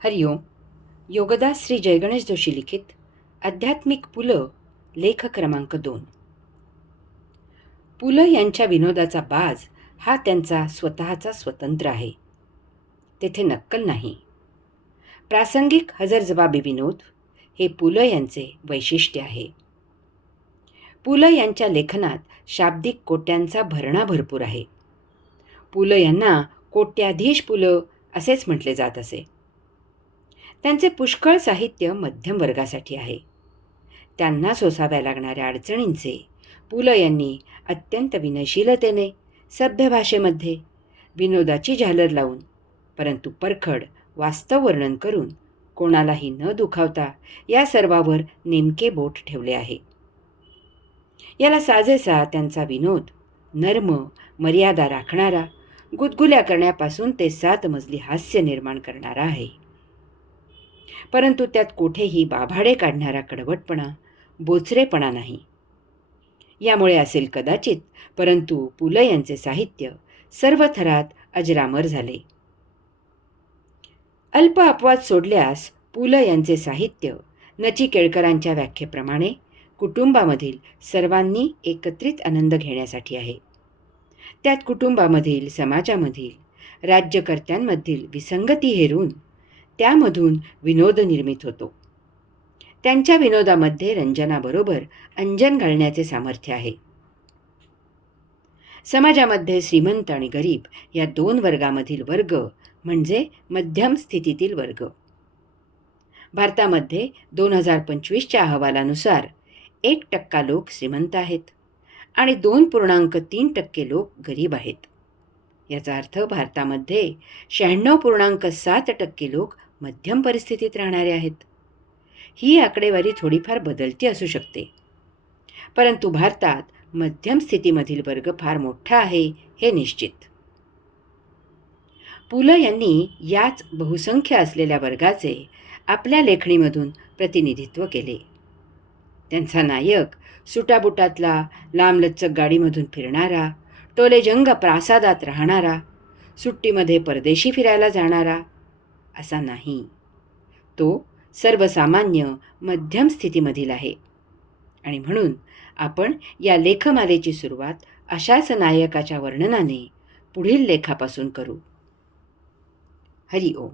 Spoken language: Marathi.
हरिओम. योगदास श्री जयगणेश जोशी लिखित आध्यात्मिक पुलं लेख क्रमांक 2. पुलं यांच्या विनोदाचा बाज हा त्यांचा स्वतःचा स्वतंत्र आहे. तेथे नक्कल नाही. प्रासंगिक हजरजबाबी विनोद हे पुलं यांचे वैशिष्ट्य आहे. पुलं यांच्या लेखनात शाब्दिक कोट्यांचा भरणा भरपूर आहे. पुलं यांना कोट्याधीश पुलं असेच म्हटले जात असे. त्यांचे पुष्कळ साहित्य मध्यम वर्गासाठी आहे. त्यांना सोसाव्या लागणाऱ्या अडचणींचे पुलं यांनी अत्यंत विनयशीलतेने सभ्य भाषेमध्ये विनोदाची झालर लावून परंतु परखड वास्तव वर्णन करून कोणालाही न दुखावता या सर्वावर नेमके बोट ठेवले आहे. याला साजेसा त्यांचा विनोद नर्म मर्यादा राखणारा, गुदगुल्या करण्यापासून ते 7 मजली हास्य निर्माण करणारा आहे. परंतु त्यात कोठेही बाभाडे काढणारा कडवटपणा, बोचरेपणा नाही. यामुळे असेल कदाचित, परंतु पुलं यांचे साहित्य सर्व थरात अजरामर झाले. अल्प अपवाद सोडल्यास पुलं यांचे साहित्य नची केळकरांच्या व्याख्येप्रमाणे कुटुंबामधील सर्वांनी एकत्रित आनंद घेण्यासाठी आहे. त्यात कुटुंबामधील, समाजामधील, राज्यकर्त्यांमधील विसंगती हेरून त्यामधून विनोद निर्मित होतो. त्यांच्या विनोदामध्ये रंजनाबरोबर अंजन घालण्याचे सामर्थ्य आहे. समाजामध्ये श्रीमंत आणि गरीब या 2 वर्गामधील वर्ग म्हणजे मध्यम स्थितीतील वर्ग. भारतामध्ये 2025च्या अहवालानुसार 1% लोक श्रीमंत आहेत आणि 2.3% लोक गरीब आहेत. याचा अर्थ भारतामध्ये 96.7% लोक मध्यम परिस्थितीत राहणारे आहेत. ही आकडेवारी थोडीफार बदलती असू शकते, परंतु भारतात मध्यम स्थितीमधील वर्ग फार मोठा आहे हे निश्चित. पुलं यांनी याच बहुसंख्य असलेल्या वर्गाचे आपल्या लेखणीमधून प्रतिनिधित्व केले. त्यांचा नायक सुटाबुटातला, लांबलचक गाडीमधून फिरणारा, टोलेजंग प्रासादात राहणारा, सुट्टीमध्ये परदेशी फिरायला जाणारा असा नाही. तो सर्वसामान्य मध्यम स्थितीमधील आहे. आणि म्हणून आपण या लेखमालेची सुरुवात अशाच नायकाच्या वर्णनाने पुढील लेखापासून करू. हरिओम.